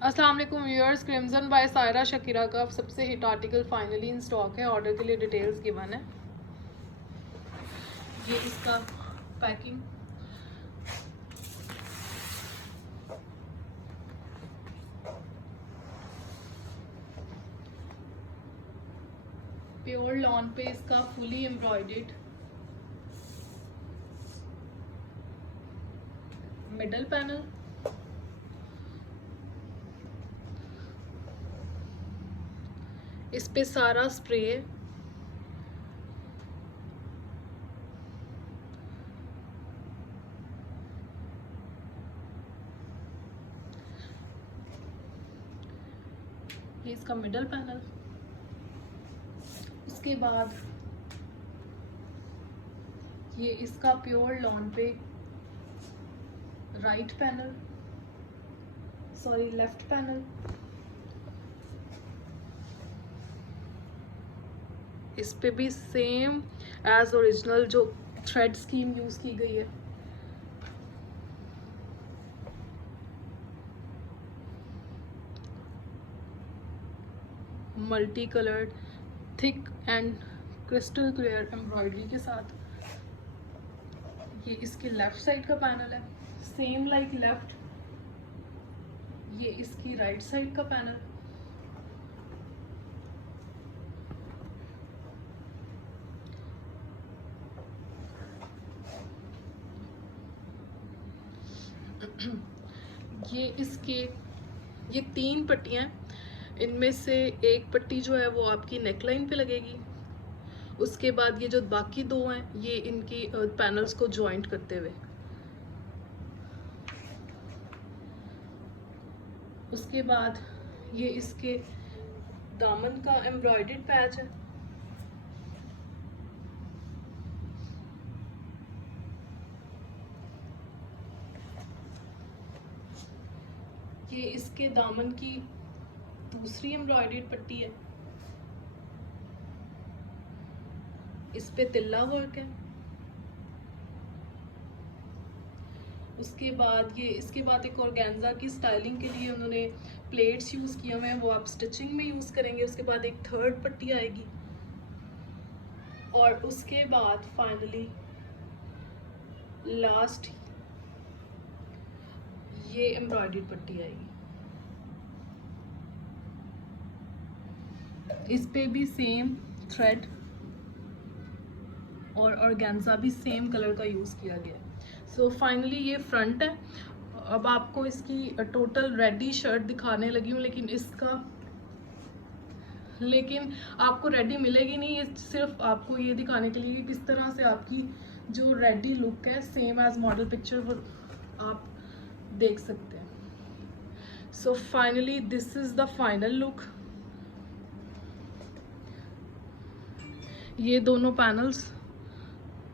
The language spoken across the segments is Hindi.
अस्सलाम वालेकुम viewers, crimson by Saira Shakira का सबसे hit article finally in stock है। ऑर्डर के लिए डिटेल्स गिवन है। ये इसका पैकिंग, प्योर लॉन पे इसका फुली एम्ब्रॉयडर्ड मिडल पैनल, इस पे सारा स्प्रे, ये इसका मिडल पैनल। उसके बाद ये इसका प्योर लॉन पे right panel, sorry left panel. इस पे भी सेम एज ओरिजिनल जो थ्रेड स्कीम यूज की गई है। Multi coloured thick and crystal clear embroidery के साथ। ये इसके लेफ्ट साइड का पैनल है, सेम लाइक लेफ्ट। ये इसकी राइट साइड का पैनल। ये इसके ये 3 पट्टियाँ, इनमें से एक पट्टी जो है वो आपकी नेकलाइन पे लगेगी। उसके बाद ये जो बाकी 2 हैं ये इनकी पैनल्स को जॉइंट करते हुए। उसके बाद ये इसके दामन का एम्ब्रॉयडर्ड पैच है। ये इसके दामन की दूसरी एम्ब्रॉयडर्ड पट्टी है। इस पे तिल्ला वर्क है। उसके बाद ये इसके बाद एक ऑर्गेन्जा की स्टाइलिंग के लिए उन्होंने प्लेट्स यूज़ किए हुए हैं, वो आप स्टिचिंग में यूज़ करेंगे। उसके बाद एक थर्ड पट्टी आएगी और उसके बाद फाइनली लास्ट ये एम्ब्रॉयडर्ड पट्टी आएगी। इस पे भी सेम थ्रेड और ऑर्गेन्जा भी सेम कलर का यूज़ किया गया है। सो फाइनली ये फ्रंट है। अब आपको इसकी टोटल रेडी शर्ट दिखाने लगी हूँ, लेकिन आपको रेडी मिलेगी नहीं। ये सिर्फ आपको ये दिखाने के लिए कि किस तरह से आपकी जो रेडी लुक है सेम एज मॉडल पिक्चर वो आप देख सकते हैं। So finally this is the final look. ये दोनों पैनल्स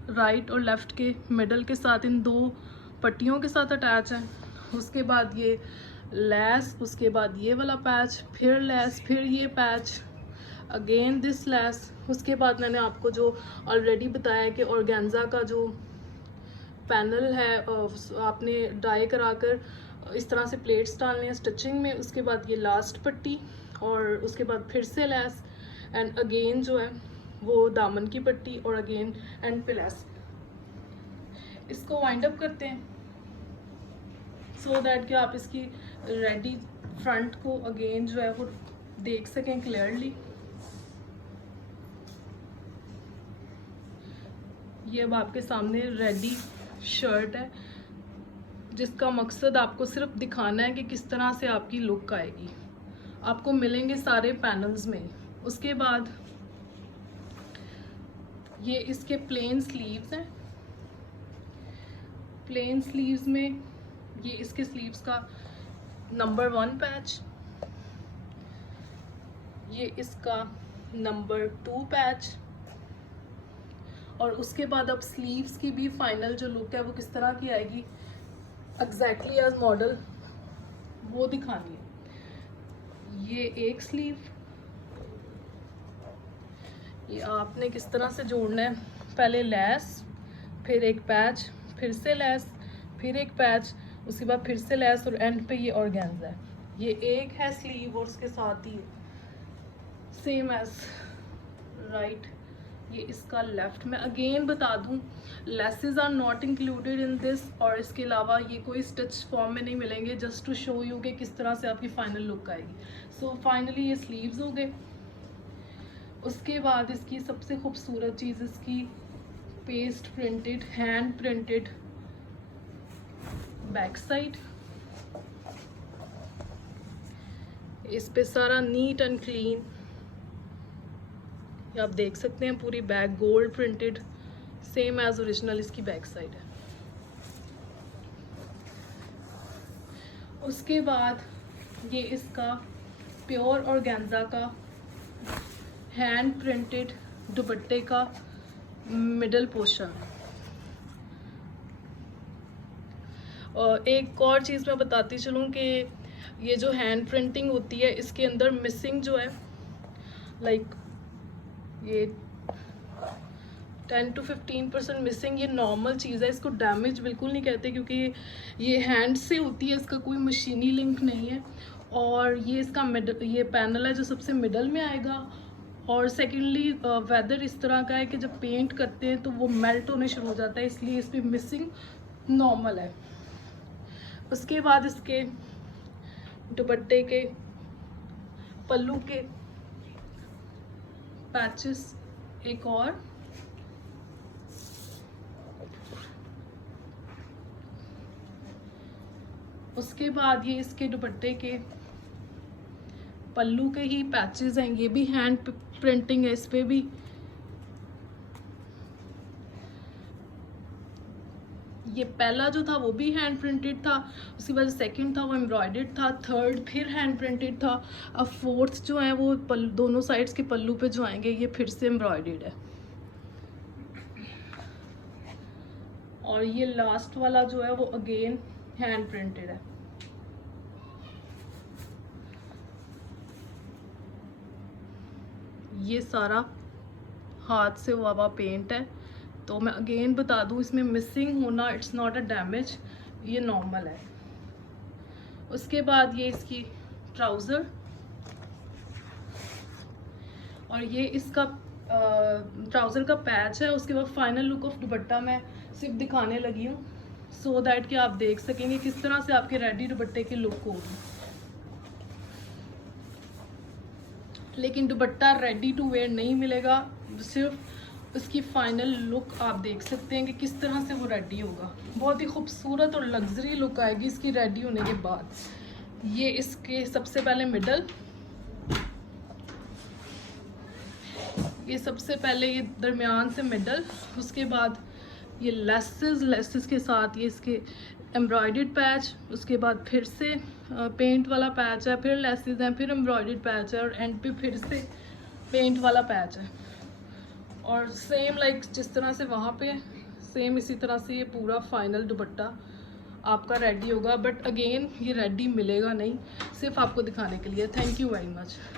राइट और लेफ्ट के मिडल के साथ इन 2 पट्टियों के साथ अटैच है। उसके बाद ये लैस, उसके बाद ये वाला पैच, फिर लैस, फिर ये पैच, अगेन दिस लैस। उसके बाद मैंने आपको जो ऑलरेडी बताया कि ऑर्गेन्जा का जो पैनल है आपने डाई कराकर इस तरह से प्लेट्स डालने हैं स्टिचिंग में। उसके बाद ये लास्ट पट्टी और उसके बाद फिर से लैस एंड अगेन जो है वो दामन की पट्टी और अगेन एंड पे लैस। इसको वाइंड अप करते हैं सो दैट कि आप इसकी रेडी फ्रंट को अगेन जो है वो देख सकें क्लियरली। ये अब आपके सामने रेडी शर्ट है जिसका मकसद आपको सिर्फ दिखाना है कि किस तरह से आपकी लुक आएगी। आपको मिलेंगे सारे पैनल्स में। उसके बाद ये इसके प्लेन स्लीव्स हैं। प्लेन स्लीव्स में ये इसके स्लीव्स का नंबर 1 पैच, ये इसका नंबर 2 पैच और उसके बाद अब स्लीव्स की भी फाइनल जो लुक है वो किस तरह की आएगी एग्जैक्टली एज मॉडल वो दिखानी है। ये एक स्लीव, ये आपने किस तरह से जोड़ना है, पहले लैस, फिर एक पैच, फिर से लैस, फिर एक पैच, उसके बाद फिर से लैस और एंड पे ये ऑर्गेन्जा है। ये एक है स्लीव और उसके साथ ही सेम एज राइट ये इसका लेफ्ट। मैं अगेन बता दूं laces are not included in this, और इसके अलावा ये कोई स्टिच फॉर्म में नहीं मिलेंगे, जस्ट टू शो यू कि किस तरह से आपकी फाइनल लुक आएगी। सो फाइनली ये स्लीव्स हो गए। उसके बाद इसकी सबसे खूबसूरत चीज़ इसकी paste printed hand printed back side. इस पे सारा नीट एंड क्लीन आप देख सकते हैं, पूरी back gold printed same as original इसकी बैक साइड है। उसके बाद ये इसका प्योर ऑर्गेन्जा का हैंड प्रिंटेड दुपट्टे का मिडल पोर्शन। और एक और चीज़ मैं बताती चलूँ कि ये जो हैंड प्रिंटिंग होती है इसके अंदर मिसिंग जो है लाइक ये 10 to 15% मिसिंग, ये नॉर्मल चीज़ है, इसको डैमेज बिल्कुल नहीं कहते क्योंकि ये हैंड से होती है, इसका कोई मशीनी लिंक नहीं है। और ये इसका मिडल ये पैनल है जो सबसे मिडल में आएगा। और सेकेंडली वेदर इस तरह का है कि जब पेंट करते हैं तो वो मेल्ट होने शुरू हो जाता है, इसलिए इस पर मिसिंग नॉर्मल है। उसके बाद इसके दुपट्टे के पल्लू के पैचेस एक और, उसके बाद ये इसके दुपट्टे के पल्लू के ही पैचेस हैं, ये भी हैंड प्रिंटिंग है इस पे भी। ये पहला जो था वो भी हैंड प्रिंटेड था, उसके बाद सेकंड था वो एम्ब्रॉयडर्ड था, थर्ड फिर हैंड प्रिंटेड था, अब फोर्थ जो है वो दोनों साइड्स के पल्लू पे जो आएंगे ये फिर से एम्ब्रॉयडर्ड है। और ये लास्ट वाला जो है वो अगेन हैंड प्रिंटेड है। ये सारा हाथ से हुआ हुआ पेंट है। तो मैं अगेन बता दूं इसमें मिसिंग होना इट्स नॉट अ डैमेज, ये नॉर्मल है। उसके बाद ये इसकी ट्राउज़र और ये इसका ट्राउज़र का पैच है। उसके बाद फाइनल लुक ऑफ दुपट्टा मैं सिर्फ दिखाने लगी हूँ सो दैट कि आप देख सकेंगे किस तरह से आपके रेडी दुपट्टे की लुक होगी। लेकिन दुपट्टा रेडी टू वेयर नहीं मिलेगा, सिर्फ उसकी फाइनल लुक आप देख सकते हैं कि किस तरह से वो रेडी होगा। बहुत ही खूबसूरत और लग्जरी लुक आएगी इसकी रेडी होने के बाद। ये इसके सबसे पहले मिडल, ये सबसे पहले ये दरमियान से मिडल, उसके बाद ये लेसेस के साथ ये इसके एम्ब्रॉयडर्ड पैच, उसके बाद फिर से पेंट वाला पैच है, फिर लेसेस हैं, फिर एम्ब्रॉयडर्ड पैच है और एंड पे फिर से पेंट वाला पैच है। और सेम लाइक जिस तरह से वहाँ पे सेम इसी तरह से ये पूरा फाइनल दुपट्टा आपका रेडी होगा। बट अगेन ये रेडी मिलेगा नहीं, सिर्फ आपको दिखाने के लिए। Thank you very much.